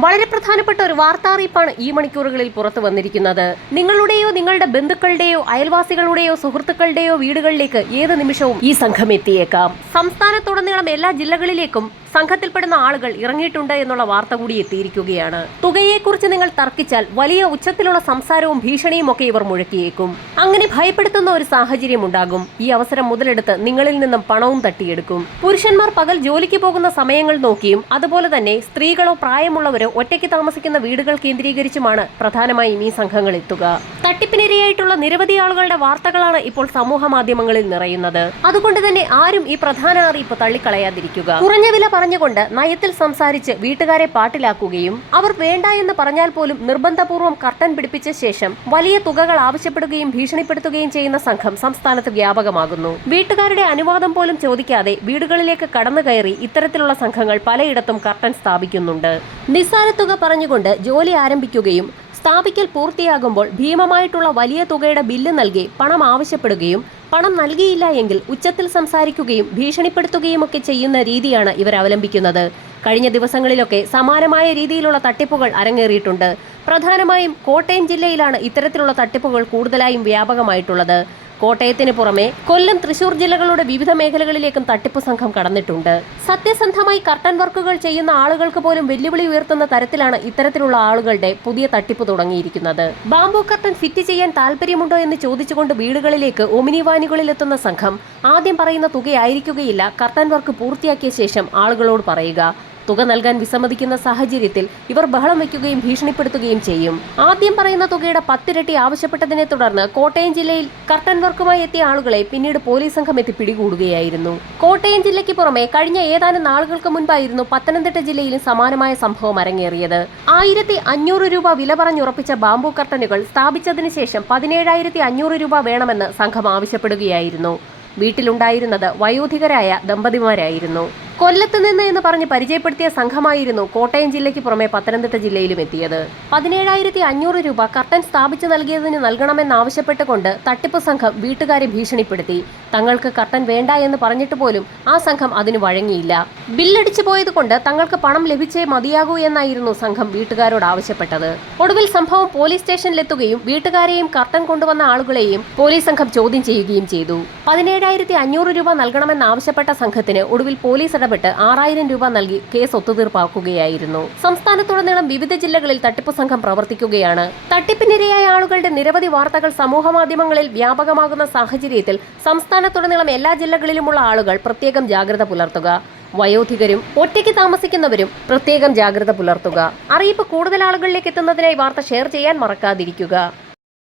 വളരെ പ്രധാനപ്പെട്ട ഒരു വാർത്താറിയിപ്പാണ് ഈ മണിക്കൂറുകളിൽ പുറത്തു വന്നിരിക്കുന്നത്. നിങ്ങളുടെയോ നിങ്ങളുടെ ബന്ധുക്കളുടെയോ അയൽവാസികളുടെയോ സുഹൃത്തുക്കളുടെയോ വീടുകളിലേക്ക് ഏത് നിമിഷവും ഈ സംഘം എത്തിയേക്കാം. സംസ്ഥാനത്തുടനീളം എല്ലാ ജില്ലകളിലേക്കും സംഘത്തിൽപ്പെടുന്ന ആളുകൾ ഇറങ്ങിയിട്ടുണ്ട് എന്നുള്ള വാർത്ത കൂടി എത്തിയിരിക്കുകയാണ്. തുകയെക്കുറിച്ച് നിങ്ങൾ തർക്കിച്ചാൽ വലിയ ഉച്ചത്തിലുള്ള സംസാരവും ഭീഷണിയും ഒക്കെ ഇവർ മുഴക്കിയേക്കും. അങ്ങനെ ഭയപ്പെടുത്തുന്ന ഒരു സാഹചര്യം ഉണ്ടാകും. ഈ അവസരം മുതലെടുത്ത് നിങ്ങളിൽ നിന്നും പണവും തട്ടിയെടുക്കും. പുരുഷന്മാർ പകൽ ജോലിക്ക് പോകുന്ന സമയങ്ങൾ നോക്കിയും അതുപോലെ തന്നെ സ്ത്രീകളോ പ്രായമുള്ളവരോ ഒറ്റയ്ക്ക് താമസിക്കുന്ന വീടുകൾ കേന്ദ്രീകരിച്ചുമാണ് പ്രധാനമായും ഈ സംഘങ്ങൾ എത്തുക. തട്ടിപ്പിനിരയായിട്ടുള്ള നിരവധി ആളുകളുടെ വാർത്തകളാണ് ഇപ്പോൾ സമൂഹ മാധ്യമങ്ങളിൽ നിറയുന്നത്. അതുകൊണ്ട് തന്നെ ആരും ഈ പ്രധാന അറിയിപ്പ് തള്ളിക്കളയാതിരിക്കുക. കുറഞ്ഞ വില പറഞ്ഞുകൊണ്ട് നയത്തിൽ സംസാരിച്ച് വീട്ടുകാരെ പാട്ടിലാക്കുകയും അവർ വേണ്ട എന്ന് പറഞ്ഞാൽ പോലും നിർബന്ധപൂർവ്വം കർട്ടൻ പിടിപ്പിച്ച ശേഷം വലിയ തുകകൾ ആവശ്യപ്പെടുകയും ഭീഷണിപ്പെടുത്തുകയും ചെയ്യുന്ന സംഘം സംസ്ഥാനത്ത് വ്യാപകമാകുന്നു. വീട്ടുകാരുടെ അനുവാദം പോലും ചോദിക്കാതെ വീടുകളിലേക്ക് കടന്നു കയറി ഇത്തരത്തിലുള്ള സംഘങ്ങൾ പലയിടത്തും കർട്ടൻ സ്ഥാപിക്കുന്നുണ്ട്. നിസ്സാര തുക പറഞ്ഞുകൊണ്ട് ജോലി ആരംഭിക്കുകയും സ്ഥാപിക്കൽ പൂർത്തിയാകുമ്പോൾ ഭീമമായിട്ടുള്ള വലിയ തുകയുടെ ബില്ല് നൽകി പണം ആവശ്യപ്പെടുകയും പണം നൽകിയില്ല എങ്കിൽ ഉച്ചത്തിൽ സംസാരിക്കുകയും ഭീഷണിപ്പെടുത്തുകയും ഒക്കെ ചെയ്യുന്ന രീതിയാണ് ഇവർ അവലംബിക്കുന്നത്. കഴിഞ്ഞ ദിവസങ്ങളിലൊക്കെ സമാനമായ രീതിയിലുള്ള തട്ടിപ്പുകൾ അരങ്ങേറിയിട്ടുണ്ട്. പ്രധാനമായും കോട്ടയം ജില്ലയിലാണ് ഇത്തരത്തിലുള്ള തട്ടിപ്പുകൾ കൂടുതലായും വ്യാപകമായിട്ടുള്ളത്. കോട്ടയത്തിന് പുറമെ കൊല്ലം, തൃശൂർ ജില്ലകളുടെ വിവിധ മേഖലകളിലേക്കും തട്ടിപ്പ് സംഘം കടന്നിട്ടുണ്ട്. സത്യസന്ധമായി കർട്ടൻ വർക്കുകൾ ചെയ്യുന്ന ആളുകൾക്ക് പോലും വെല്ലുവിളി ഉയർത്തുന്ന തരത്തിലാണ് ഇത്തരത്തിലുള്ള ആളുകളുടെ പുതിയ തട്ടിപ്പ് തുടങ്ങിയിരിക്കുന്നത്. ബാംബു കർട്ടൻ ഫിറ്റ് ചെയ്യാൻ താല്പര്യമുണ്ടോ എന്ന് ചോദിച്ചുകൊണ്ട് വീടുകളിലേക്ക് ഒമിനി വാനുകളിലെത്തുന്ന സംഘം ആദ്യം പറയുന്ന തുകയായിരിക്കുകയില്ല കർട്ടൻ വർക്ക് പൂർത്തിയാക്കിയ ശേഷം ആളുകളോട് പറയുക. തുക നൽകാൻ വിസമ്മതിക്കുന്ന സാഹചര്യത്തിൽ ഇവർ ബഹളം വയ്ക്കുകയും ഭീഷണിപ്പെടുത്തുകയും ചെയ്യും. ആദ്യം പറയുന്ന തുകയുടെ 10 ഇരട്ടി ആവശ്യപ്പെട്ടതിനെ തുടർന്ന് കോട്ടയം ജില്ലയിൽ കർട്ടൻ വർക്കുമായി എത്തിയ ആളുകളെ പിന്നീട് പോലീസ് സംഘം എത്തി പിടികൂടുകയായിരുന്നു. കോട്ടയം ജില്ലയ്ക്ക് പുറമെ കഴിഞ്ഞ ഏതാനും നാളുകൾക്ക് മുൻപായിരുന്നു പത്തനംതിട്ട ജില്ലയിലും സമാനമായ സംഭവം അരങ്ങേറിയത്. 1500 രൂപ വില പറഞ്ഞുറപ്പിച്ച ബാംബു കർട്ടനുകൾ സ്ഥാപിച്ചതിന് ശേഷം 17,500 രൂപ വേണമെന്ന് സംഘം ആവശ്യപ്പെടുകയായിരുന്നു. വീട്ടിലുണ്ടായിരുന്നത് വയോധികരായ ദമ്പതിമാരായിരുന്നു. കൊല്ലത്ത് നിന്ന് എന്ന് പറഞ്ഞ് പരിചയപ്പെടുത്തിയ സംഘമായിരുന്നു കോട്ടയം ജില്ലയ്ക്ക് പുറമെ പത്തനംതിട്ട ജില്ലയിലും എത്തിയത്. 17,500 രൂപ കർട്ടൻ സ്ഥാപിച്ചു നൽകിയതിന് നൽകണമെന്നാവശ്യപ്പെട്ടുകൊണ്ട് തട്ടിപ്പ് സംഘം വീട്ടുകാരെ ഭീഷണിപ്പെടുത്തി. തങ്ങൾക്ക് കർട്ടൻ വേണ്ട എന്ന് പറഞ്ഞിട്ട് പോലും ആ സംഘം അതിന് വഴങ്ങിയില്ല. ബില്ലടിച്ചു പോയതുകൊണ്ട് തങ്ങൾക്ക് പണം ലഭിച്ചേ മതിയാകൂ എന്നായിരുന്നു സംഘം വീട്ടുകാരോട് ആവശ്യപ്പെട്ടത്. ഒടുവിൽ സംഭവം പോലീസ് സ്റ്റേഷനിലെത്തുകയും വീട്ടുകാരെയും കർട്ടൻ കൊണ്ടുവന്ന ആളുകളെയും പോലീസ് സംഘം ചോദ്യം ചെയ്യുകയും ചെയ്തു. 17,500 രൂപ നൽകണമെന്നാവശ്യപ്പെട്ട സംഘത്തിന് ഒടുവിൽ പോലീസ് ഇടപെട്ട് 6,000 രൂപ നൽകി കേസ് ഒത്തുതീർപ്പാക്കുകയായിരുന്നു. സംസ്ഥാനത്തുടനീളം വിവിധ ജില്ലകളിൽ തട്ടിപ്പ് സംഘം പ്രവർത്തിക്കുകയാണ്. തട്ടിപ്പിനിരയായ ആളുകളുടെ നിരവധി വാർത്തകൾ സമൂഹ മാധ്യമങ്ങളിൽ വ്യാപകമാകുന്ന സാഹചര്യത്തിൽ സംസ്ഥാനത്തുടനീളം എല്ലാ ജില്ലകളിലുമുള്ള ആളുകൾ പ്രത്യേകം ജാഗ്രത പുലർത്തുക. വയോധികരും ഒറ്റയ്ക്ക് താമസിക്കുന്നവരും പ്രത്യേകം ജാഗ്രത പുലർത്തുക. അറിയിപ്പ് കൂടുതൽ ആളുകളിലേക്ക് എത്തുന്നതിനായി വാർത്ത ഷെയർ ചെയ്യാൻ മറക്കാതിരിക്കുക.